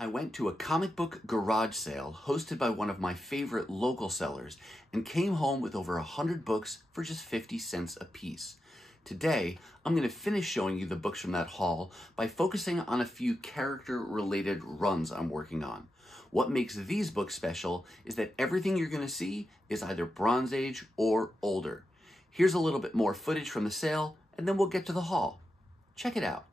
I went to a comic book garage sale hosted by one of my favorite local sellers and came home with over 100 books for just 50 cents a piece. Today, I'm going to finish showing you the books from that haul by focusing on a few character-related runs I'm working on. What makes these books special is that everything you're going to see is either Bronze Age or older. Here's a little bit more footage from the sale, and then we'll get to the haul. Check it out.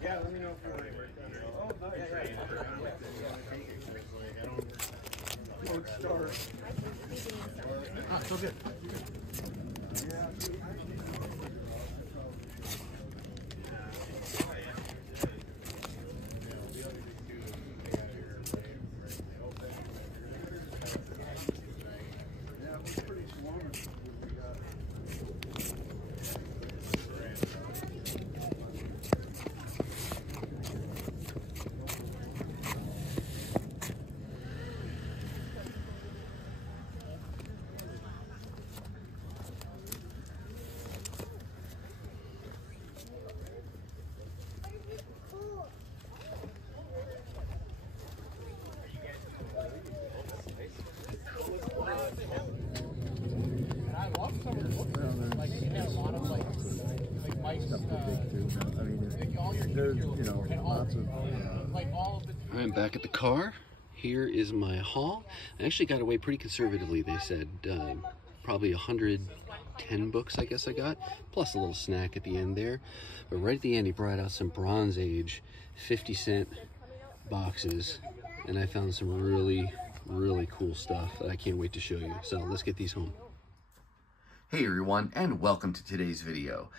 Yeah, let me know if you're ready. Oh, nice. Gold star. Ah, so good. I'm back at the car. Here is my haul. I actually got away pretty conservatively. They said probably 110 books I guess I got, plus a little snack at the end there. But right at the end he brought out some Bronze Age 50-cent boxes, and I found some really cool stuff that I can't wait to show you. So let's get these home. Hey everyone, and welcome to today's video.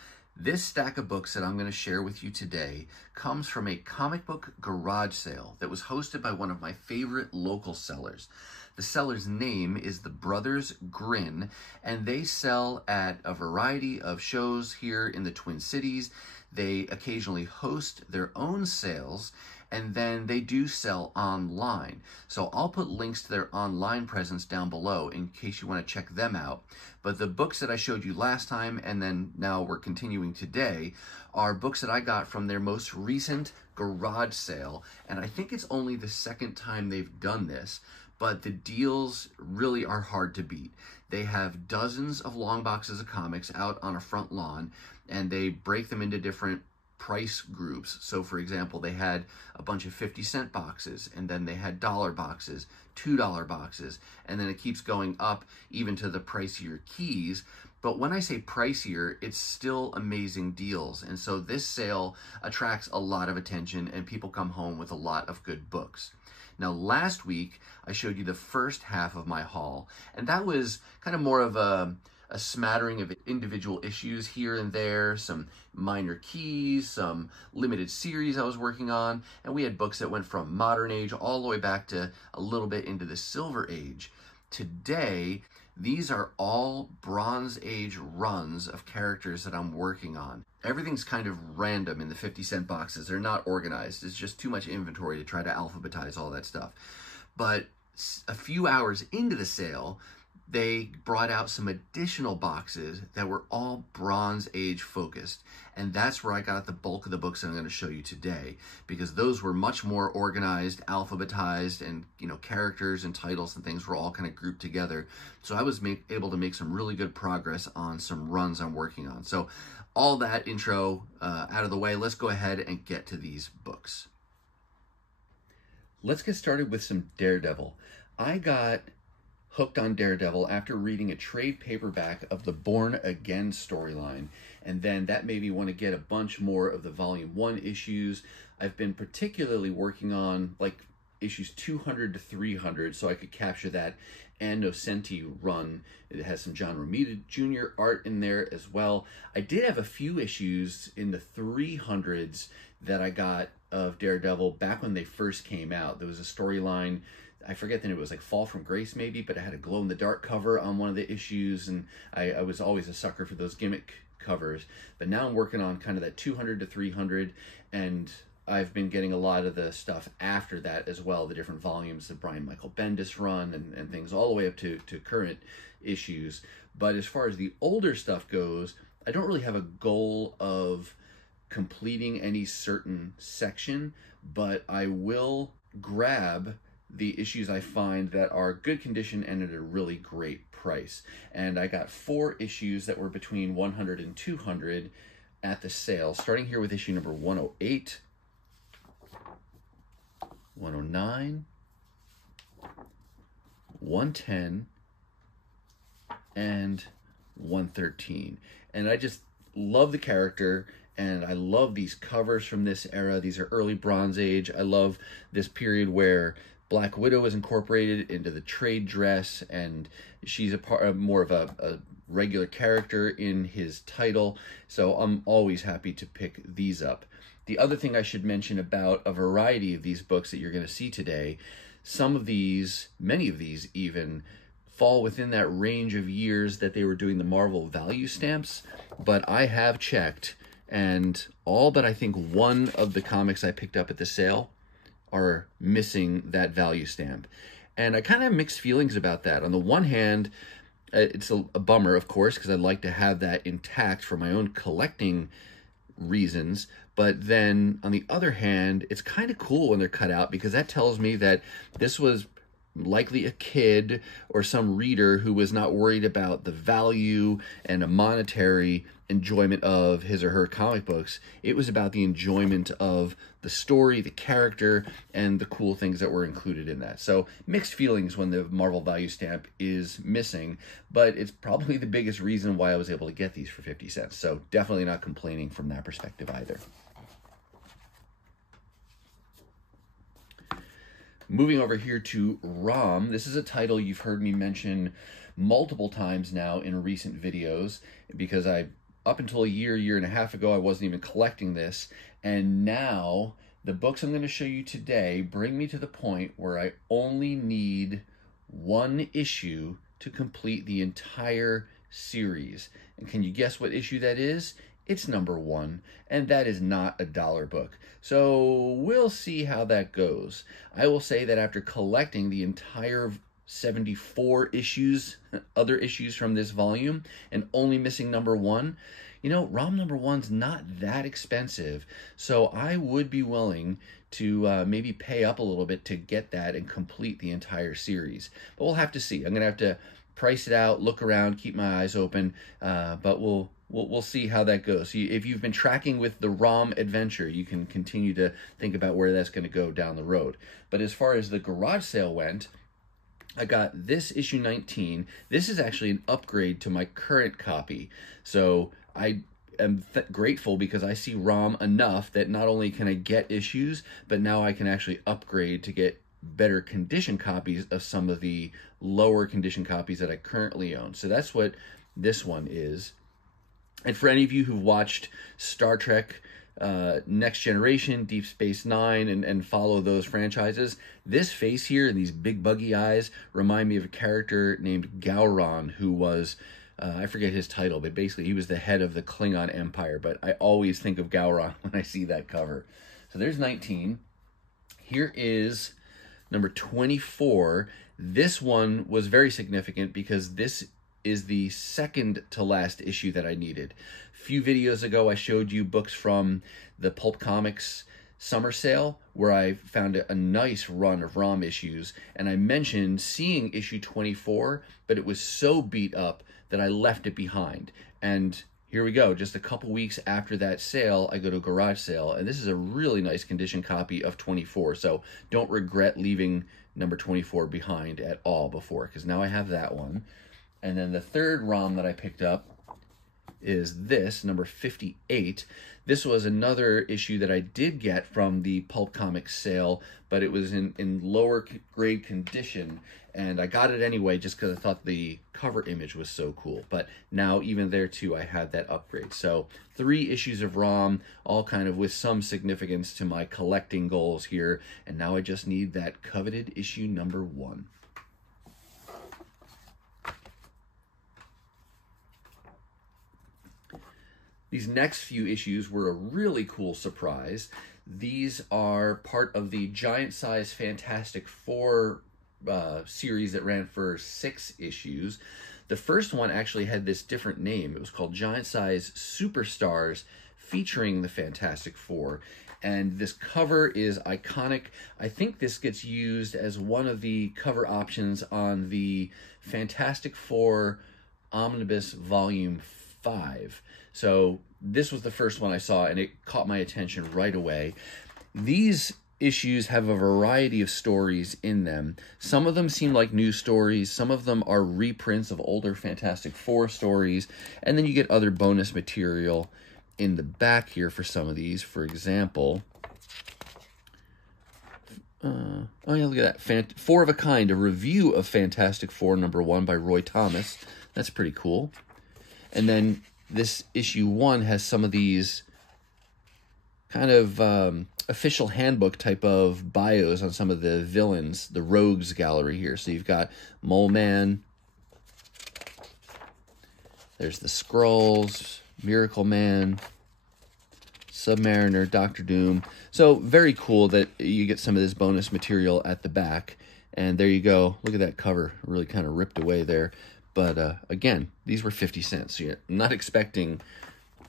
This stack of books that I'm going to share with you today comes from a comic book garage sale that was hosted by one of my favorite local sellers. The seller's name is the Brothers Grin, and they sell at a variety of shows here in the Twin Cities. They occasionally host their own sales, and then they do sell online. So I'll put links to their online presence down below in case you want to check them out. But the books that I showed you last time, and then now we're continuing today, are books that I got from their most recent garage sale. And I think it's only the second time they've done this, but the deals really are hard to beat. They have dozens of long boxes of comics out on a front lawn, and they break them into different price groups. So for example, they had a bunch of 50-cent boxes, and then they had dollar boxes, $2 boxes, and then it keeps going up even to the pricier keys. But when I say pricier, it's still amazing deals. And so this sale attracts a lot of attention, and people come home with a lot of good books. Now, last week, I showed you the first half of my haul, and that was kind of more of a smattering of individual issues here and there, some minor keys, some limited series I was working on, and we had books that went from modern age all the way back to a little bit into the Silver Age. Today, these are all Bronze Age runs of characters that I'm working on. Everything's kind of random in the 50-cent boxes. They're not organized. It's just too much inventory to try to alphabetize all that stuff. But a few hours into the sale, they brought out some additional boxes that were all Bronze Age focused. And that's where I got the bulk of the books that I'm going to show you today, because those were much more organized, alphabetized, and characters and titles and things were all kind of grouped together. So I was able to make some really good progress on some runs I'm working on. So all that intro out of the way, let's go ahead and get to these books. Let's get started with some Daredevil. I got hooked on Daredevil after reading a trade paperback of the Born Again storyline, and then that made me want to get a bunch more of the Volume 1 issues. I've been particularly working on like issues 200 to 300 so I could capture that Ann Nocenti run. It has some John Romita Jr. art in there as well. I did have a few issues in the 300s that I got of Daredevil back when they first came out. There was a storyline, I forget the name, it was like Fall from Grace maybe, but it had a glow-in-the-dark cover on one of the issues, and I was always a sucker for those gimmick covers. But now I'm working on kind of that 200 to 300, and I've been getting a lot of the stuff after that as well, the different volumes, the Brian Michael Bendis run and things all the way up to current issues. But as far as the older stuff goes, I don't really have a goal of completing any certain section, but I will grab the issues I find that are good condition and at a really great price. And I got 4 issues that were between 100 and 200 at the sale, starting here with issue number 108, 109, 110, and 113. And I just love the character, and I love these covers from this era. These are early Bronze Age. I love this period where Black Widow is incorporated into the trade dress, and she's a part more of a regular character in his title. So I'm always happy to pick these up. The other thing I should mention about a variety of these books that you're going to see today, some of these, many of these even, fall within that range of years that they were doing the Marvel value stamps, but I have checked, and all but I think one of the comics I picked up at the sale are missing that value stamp. And I kind of have mixed feelings about that. On the one hand, it's a bummer, of course, because I'd like to have that intact for my own collecting reasons. But then, on the other hand, it's kind of cool when they're cut out, because that tells me that this was likely a kid or some reader who was not worried about the value and a monetary enjoyment of his or her comic books. It was about the enjoyment of the story, the character, and the cool things that were included in that. So mixed feelings when the Marvel value stamp is missing, but it's probably the biggest reason why I was able to get these for 50 cents. So definitely not complaining from that perspective either. Moving over here to Rom. This is a title you've heard me mention multiple times now in recent videos, because up until a year and a half ago, I wasn't even collecting this. And now the books I'm going to show you today bring me to the point where I only need 1 issue to complete the entire series. And can you guess what issue that is? It's number 1, and that is not a dollar book. So we'll see how that goes. I will say that after collecting the entire 74 issues, other issues from this volume, and only missing number 1, you know, ROM number 1's not that expensive. So I would be willing to maybe pay up a little bit to get that and complete the entire series. But we'll have to see. I'm going to have to price it out, look around, keep my eyes open, but we'll see how that goes. If you've been tracking with the ROM adventure, you can continue to think about where that's going to go down the road. But as far as the garage sale went, I got this issue 19. This is actually an upgrade to my current copy. So I am grateful, because I see ROM enough that not only can I get issues, but now I can actually upgrade to get better condition copies of some of the lower condition copies that I currently own. So that's what this one is. And for any of you who've watched Star Trek, Next Generation, Deep Space Nine, and follow those franchises, this face here and these big buggy eyes remind me of a character named Gowron, who was, I forget his title, but basically he was the head of the Klingon Empire. But I always think of Gowron when I see that cover. So there's 19. Here is number 24. This one was very significant because this is the second to last issue that I needed. A few videos ago, I showed you books from the Pulp Comics summer sale where I found a nice run of ROM issues, and I mentioned seeing issue 24, but it was so beat up that I left it behind. And here we go, just a couple weeks after that sale, I go to a garage sale, and this is a really nice condition copy of 24, so don't regret leaving number 24 behind at all before, because now I have that one. And then the third ROM that I picked up is this, number 58. This was another issue that I did get from the Pulp Comics sale, but it was in lower grade condition, and I got it anyway just because I thought the cover image was so cool. But now even there too, I had that upgrade. So 3 issues of ROM, all kind of with some significance to my collecting goals here, and now I just need that coveted issue number 1. These next few issues were a really cool surprise. These are part of the Giant Size Fantastic Four series that ran for 6 issues. The first one actually had this different name. It was called Giant Size Superstars, featuring the Fantastic Four. And this cover is iconic. I think this gets used as one of the cover options on the Fantastic Four Omnibus Volume 5. So this was the first one I saw, and it caught my attention right away. These issues have a variety of stories in them. Some of them seem like new stories. Some of them are reprints of older Fantastic Four stories. And then you get other bonus material in the back here for some of these. For example, oh yeah, look at that. Four of a Kind, a review of Fantastic Four #1 by Roy Thomas. That's pretty cool. And then this issue 1 has some of these kind of official handbook type of bios on some of the villains, the rogues gallery here. So you've got Mole Man, there's the Skrulls, Miracle Man, Submariner, Doctor Doom. So very cool that you get some of this bonus material at the back. And there you go. Look at that cover. Really kind of ripped away there. But again, these were 50 cents. So you're not expecting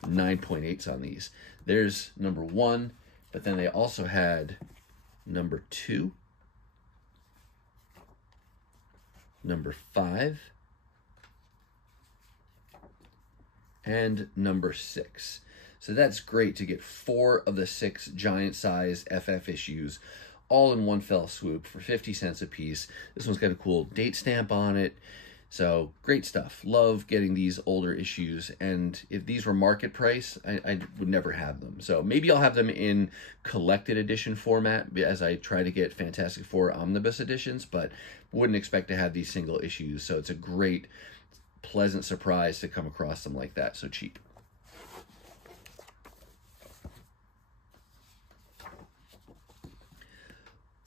9.8s on these. There's #1, but then they also had #2, #5, and #6. So that's great to get 4 of the 6 giant size FF issues all in one fell swoop for 50 cents a piece. This one's got a cool date stamp on it. So great stuff. Love getting these older issues, and if these were market price, I would never have them. So maybe I'll have them in collected edition format as I try to get Fantastic Four omnibus editions, but wouldn't expect to have these single issues. So it's a great, pleasant surprise to come across them like that, so cheap.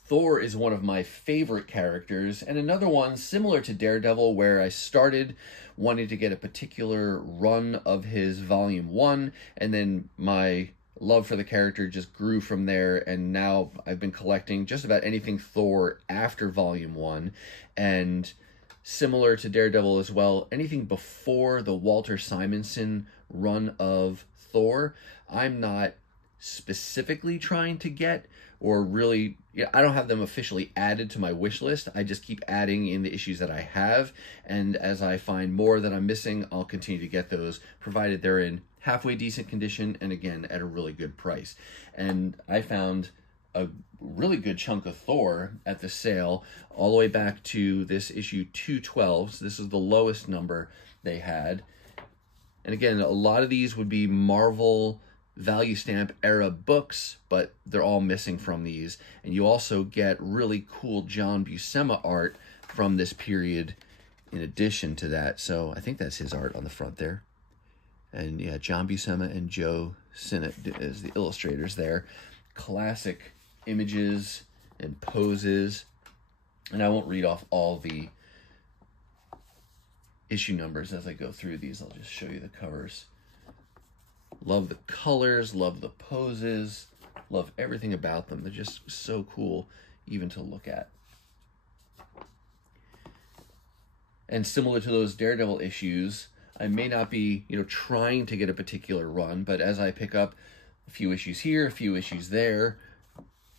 Thor is one of my favorite characters, and another one similar to Daredevil, where I started wanting to get a particular run of his Volume 1, and then my love for the character just grew from there, and now I've been collecting just about anything Thor after Volume 1, and similar to Daredevil as well, anything before the Walter Simonson run of Thor, I'm not specifically trying to get, or really, I don't have them officially added to my wish list. I just keep adding in the issues that I have, and as I find more that I'm missing, I'll continue to get those, provided they're in halfway decent condition, and again, at a really good price. And I found a really good chunk of Thor at the sale, all the way back to this issue 212. So this is the lowest number they had. And again, a lot of these would be Marvel value stamp era books, but they're all missing from these. And you also get really cool John Buscema art from this period in addition to that. So I think that's his art on the front there. And yeah, John Buscema and Joe Sinnott as the illustrators there. Classic images and poses. And I won't read off all the issue numbers as I go through these. I'll just show you the covers. Love the colors, love the poses, love everything about them. They're just so cool even to look at. And similar to those Daredevil issues, I may not be, trying to get a particular run, but as I pick up a few issues here, a few issues there,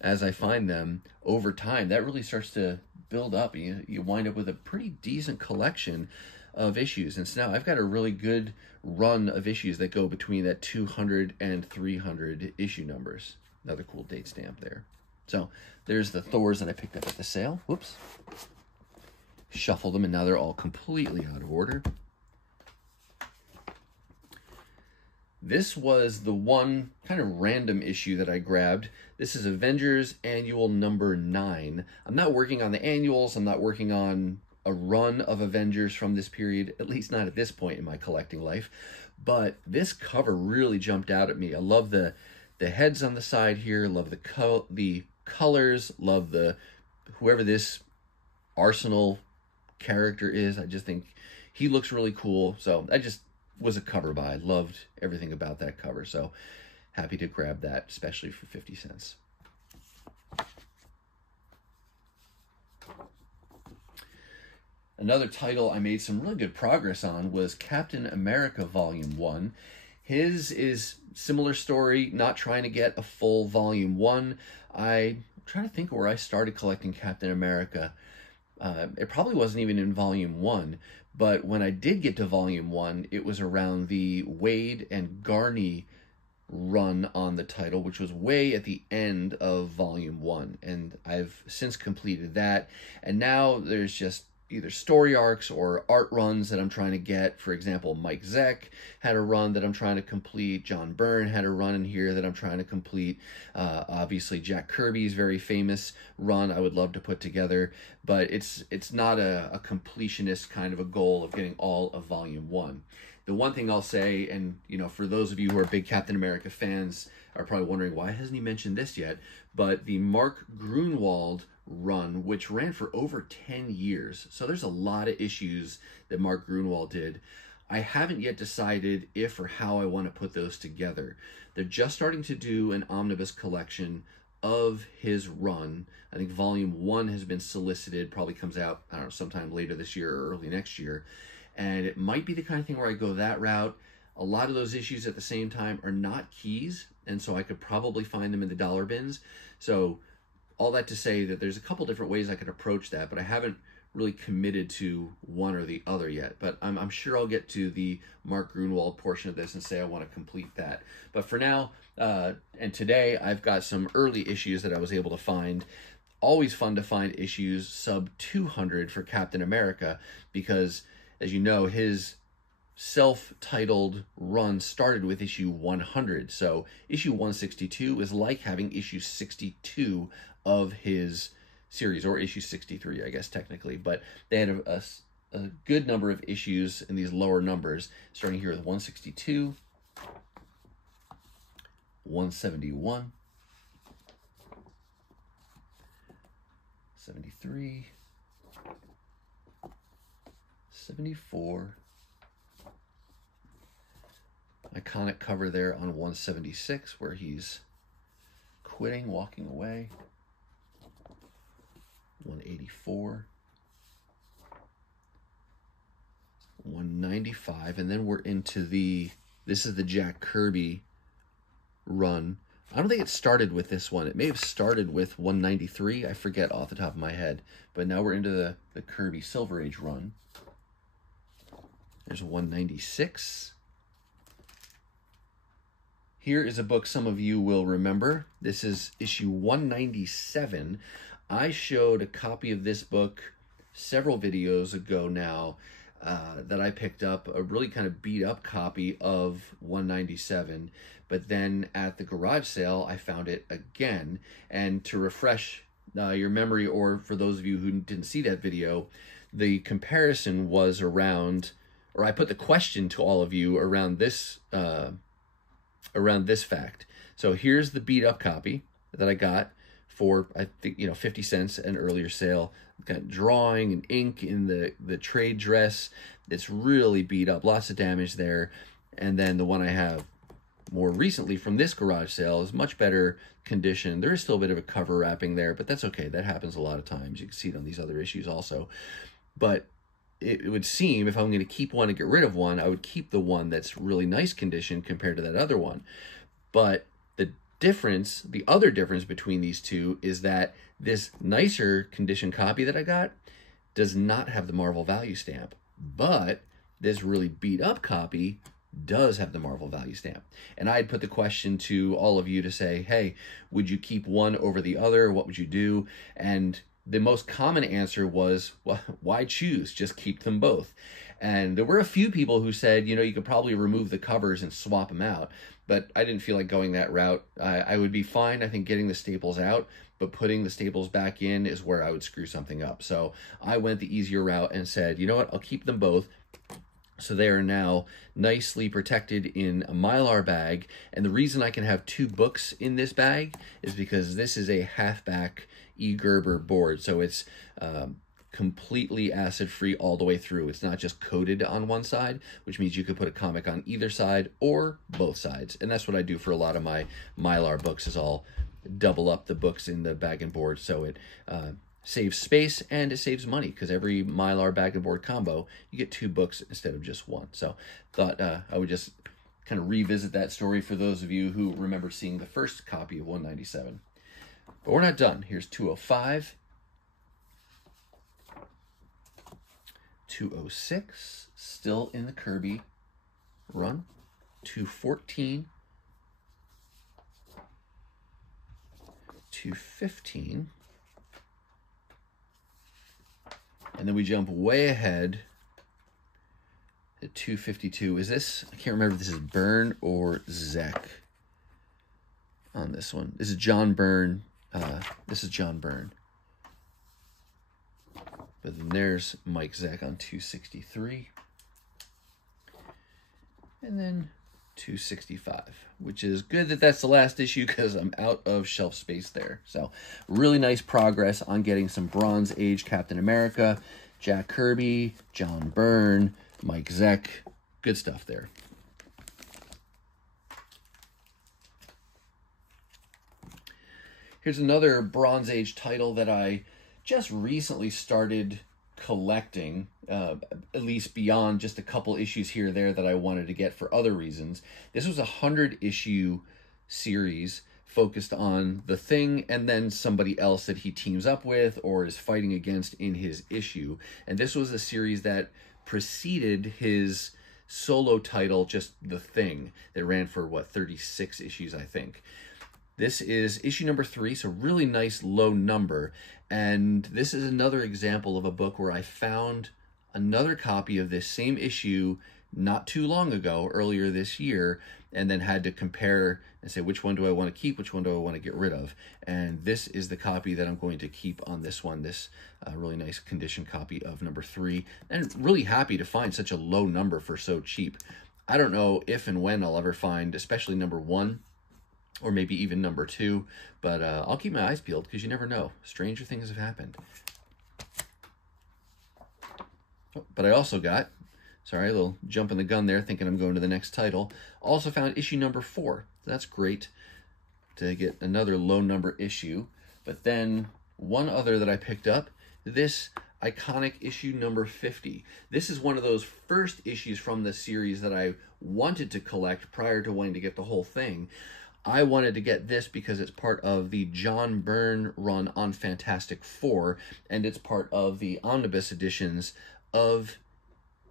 as I find them over time, that really starts to build up. You wind up with a pretty decent collection of issues. And so now I've got a really good run of issues that go between that 200 and 300 issue numbers. Another cool date stamp there. So there's the Thors that I picked up at the sale. Whoops. Shuffled them, and now they're all completely out of order. This was the one kind of random issue that I grabbed. This is Avengers Annual number 9. I'm not working on the annuals. I'm not working on a run of Avengers from this period, at least not at this point in my collecting life. But this cover really jumped out at me. I love the heads on the side here. Love the colors. Love the whoever this Arsenal character is. I just think he looks really cool. So I just was a cover buy. Loved everything about that cover. So happy to grab that, especially for 50 cents. Another title I made some really good progress on was Captain America Volume 1. His is similar story, not trying to get a full Volume 1. I'm trying to think where I started collecting Captain America. It probably wasn't even in Volume 1, but when I did get to Volume 1, it was around the Wade and Garney run on the title, which was way at the end of Volume 1, and I've since completed that, and now there's just either story arcs or art runs that I'm trying to get. For example, Mike Zeck had a run that I'm trying to complete. John Byrne had a run in here that I'm trying to complete. Obviously, Jack Kirby's very famous run I would love to put together, but it's not a completionist kind of a goal of getting all of Volume 1. The one thing I'll say, and you know, for those of you who are big Captain America fans are probably wondering, why hasn't he mentioned this yet? But the Mark Grunwald run, which ran for over 10 years. So there's a lot of issues that Mark Grunwald did. I haven't yet decided if or how I want to put those together. They're just starting to do an omnibus collection of his run. I think Volume 1 has been solicited, probably comes out, I don't know, sometime later this year or early next year. And it might be the kind of thing where I go that route. A lot of those issues at the same time are not keys, and so I could probably find them in the dollar bins. So all that to say that there's a couple different ways I could approach that, but I haven't really committed to one or the other yet. But I'm sure I'll get to the Mark Grunwald portion of this and say I want to complete that. But for now, and today, I've got some early issues that I was able to find. Always fun to find issues sub 200 for Captain America, because as you know, his self-titled run started with issue 100. So issue 162 is like having issue 62 of his series, or issue 63, I guess, technically. But they had a good number of issues in these lower numbers, starting here with 162, 171, 73, 74, iconic cover there on 176 where he's quitting, walking away, 184, 195, and then we're into this is the Jack Kirby run. I don't think it started with this one. It may have started with 193. I forget off the top of my head. But now we're into the Kirby Silver Age run. There's 196. Here is a book some of you will remember. This is issue 197. I showed a copy of this book several videos ago now that I picked up, a really kind of beat up copy of 197. But then at the garage sale, I found it again. And to refresh your memory, or for those of you who didn't see that video, the comparison was around, or I put the question to all of you around this fact. So here's the beat up copy that I got for, I think, 50 cents an earlier sale. Got drawing and ink in the trade dress. It's really beat up, lots of damage there. And then the one I have more recently from this garage sale is much better condition. There is still a bit of a cover wrapping there, but that's okay. That happens a lot of times. You can see it on these other issues also. But it would seem if I'm going to keep one and get rid of one, I would keep the one that's really nice condition compared to that other one. But the other difference between these two is that this nicer condition copy that I got does not have the Marvel value stamp, but this really beat up copy does have the Marvel value stamp. And I'd put the question to all of you to say, hey, would you keep one over the other? What would you do? And the most common answer was, well, why choose? Just keep them both. And there were a few people who said, you could probably remove the covers and swap them out. But I didn't feel like going that route. I would be fine, I think, getting the staples out, but putting the staples back in is where I would screw something up. So I went the easier route and said, you know what, I'll keep them both. So they are now nicely protected in a Mylar bag. And the reason I can have 2 books in this bag is because this is a halfback E. Gerber board. So it's completely acid-free all the way through. It's not just coated on one side, which means you could put a comic on either side or both sides. And that's what I do for a lot of my Mylar books, is I'll double up the books in the bag and board, so it saves space and it saves money, because every Mylar bag and board combo, you get 2 books instead of just 1. So thought I would just kind of revisit that story for those of you who remember seeing the first copy of 197. But we're not done. Here's 205. 206, still in the Kirby run. 214. 215. And then we jump way ahead to 252. Is this, I can't remember if this is Byrne or Zek on this one. This is John Byrne. This is John Byrne. But then there's Mike Zek on 263. And then 265, which is good that that's the last issue, because I'm out of shelf space there. So really nice progress on getting some Bronze Age Captain America, Jack Kirby, John Byrne, Mike Zek. Good stuff there. Here's another Bronze Age title that I just recently started collecting, at least beyond just a couple issues here or there that I wanted to get for other reasons. This was a 100-issue series focused on the Thing and then somebody else that he teams up with or is fighting against in his issue. And this was a series that preceded his solo title, just The Thing, that ran for, 36 issues, I think. This is issue number 3, so really nice low number. And this is another example of a book where I found another copy of this same issue not too long ago, earlier this year, and then had to compare and say, which one do I want to keep, which one do I want to get rid of? And this is the copy that I'm going to keep on this one, this really nice condition copy of number 3. And really happy to find such a low number for so cheap. I don't know if and when I'll ever find, especially number 1, or maybe even number 2, but I'll keep my eyes peeled, because you never know. Stranger things have happened. Oh, but I also got, sorry, a little jump in the gun there, thinking I'm going to the next title. Also found issue number 4. That's great to get another low number issue. But then one other that I picked up, this iconic issue number 50. This is one of those first issues from the series that I wanted to collect prior to wanting to get the whole thing. I wanted to get this because it's part of the John Byrne run on Fantastic Four, and it's part of the omnibus editions of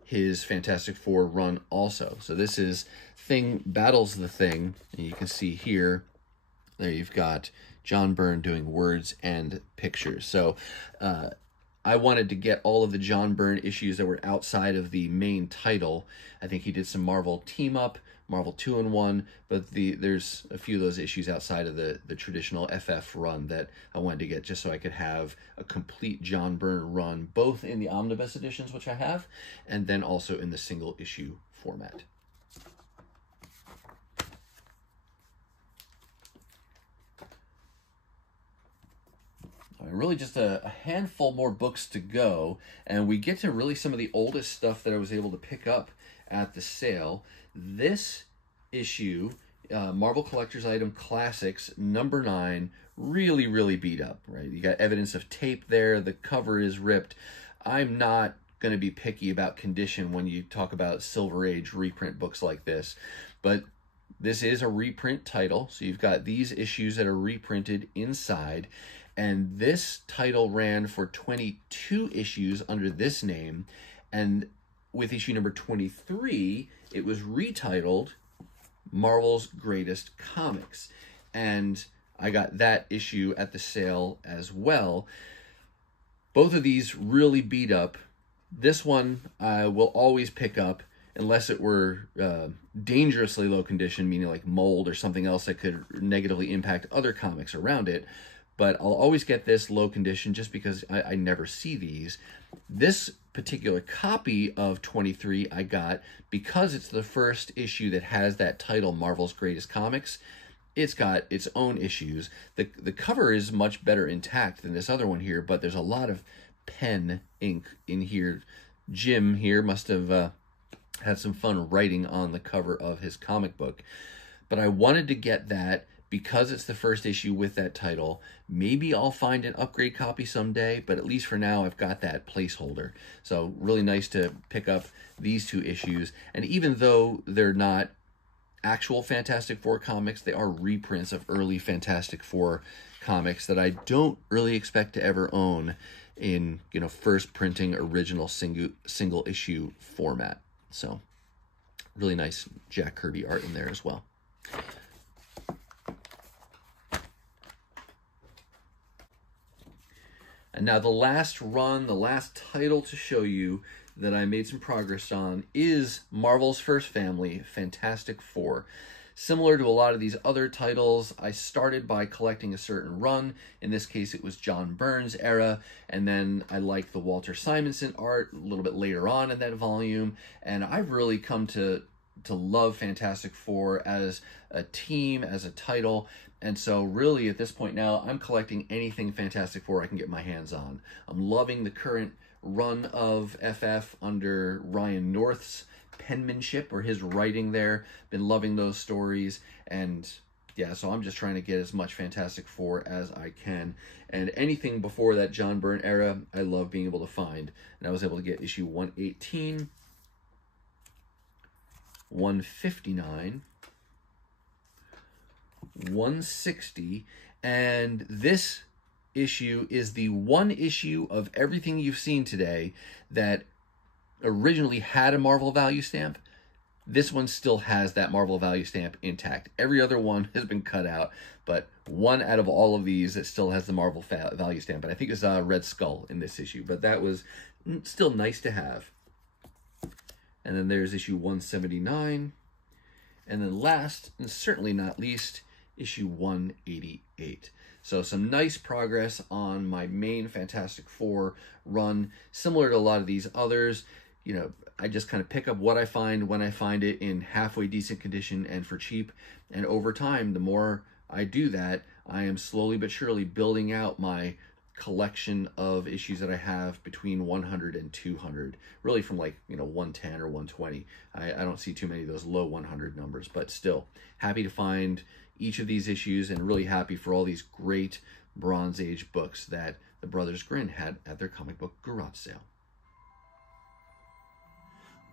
his Fantastic Four run also. So this is Thing Battles the Thing, and you can see here, there you've got John Byrne doing words and pictures. So I wanted to get all of the John Byrne issues that were outside of the main title. I think he did some Marvel Team Up, Marvel 2-in-1, but there's a few of those issues outside of the traditional FF run that I wanted to get, just so I could have a complete John Byrne run, both in the omnibus editions, which I have, and then also in the single issue format. Really just a handful more books to go, and we get to really some of the oldest stuff that I was able to pick up at the sale. This issue, Marvel Collector's Item Classics, number 9, really beat up, right? You got evidence of tape there, the cover is ripped. I'm not going to be picky about condition when you talk about Silver Age reprint books like this, but this is a reprint title, so you've got these issues that are reprinted inside. And this title ran for 22 issues under this name, and with issue number 23, it was retitled Marvel's Greatest Comics. And I got that issue at the sale as well. Both of these really beat up. This one I will always pick up unless it were dangerously low condition, meaning like mold or something else that could negatively impact other comics around it. But I'll always get this low condition just because I never see these. This particular copy of 23 I got because it's the first issue that has that title, Marvel's Greatest Comics. It's got its own issues. The cover is much better intact than this other one here, but there's a lot of pen ink in here. Jim here must have had some fun writing on the cover of his comic book. But I wanted to get that because it's the first issue with that title. Maybe I'll find an upgrade copy someday, but at least for now I've got that placeholder. So really nice to pick up these 2 issues. And even though they're not actual Fantastic Four comics, they are reprints of early Fantastic Four comics that I don't really expect to ever own in, you know, first printing original single issue format. So really nice Jack Kirby art in there as well. And now the last run, the last title to show you that I made some progress on is Marvel's first family, Fantastic Four. Similar to a lot of these other titles, I started by collecting a certain run. In this case, it was John Byrne's era, and then I liked the Walter Simonson art a little bit later on in that volume, and I've really come to love Fantastic Four as a team, as a title. And so really at this point now, I'm collecting anything Fantastic Four I can get my hands on. I'm loving the current run of FF under Ryan North's penmanship, or his writing there. Been loving those stories. And yeah, so I'm just trying to get as much Fantastic Four as I can. And anything before that John Byrne era, I love being able to find. And I was able to get issue 118, 159, 160, and this issue is the one issue of everything you've seen today that originally had a Marvel value stamp. This one still has that Marvel value stamp intact. Every other one has been cut out, but one out of all of these that still has the Marvel value stamp. And I think it's Red Skull in this issue, but that was still nice to have. And then there's issue 179. And then last, and certainly not least, issue 188. So some nice progress on my main Fantastic Four run. Similar to a lot of these others, you know, I just kind of pick up what I find when I find it in halfway decent condition and for cheap. And over time, the more I do that, I am slowly but surely building out my collection of issues that I have between 100 and 200, really from like, you know, 110 or 120. I don't see too many of those low 100 numbers, but still happy to find each of these issues and really happy for all these great Bronze Age books that the Brothers Grin had at their comic book garage sale.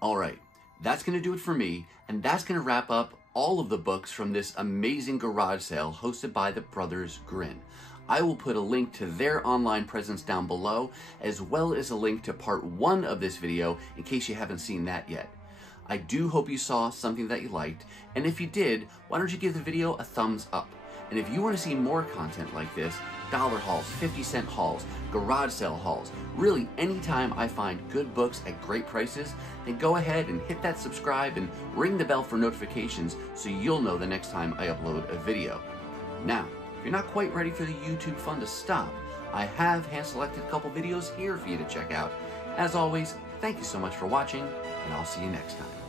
All right, that's going to do it for me, and that's going to wrap up all of the books from this amazing garage sale hosted by the Brothers Grin. I will put a link to their online presence down below, as well as a link to part 1 of this video in case you haven't seen that yet. I do hope you saw something that you liked, and if you did, why don't you give the video a thumbs up? And if you want to see more content like this, dollar hauls, 50-cent hauls, garage sale hauls, really anytime I find good books at great prices, then go ahead and hit that subscribe and ring the bell for notifications so you'll know the next time I upload a video. Now, if you're not quite ready for the YouTube fun to stop, I have hand-selected a couple videos here for you to check out. As always, thank you so much for watching, and I'll see you next time.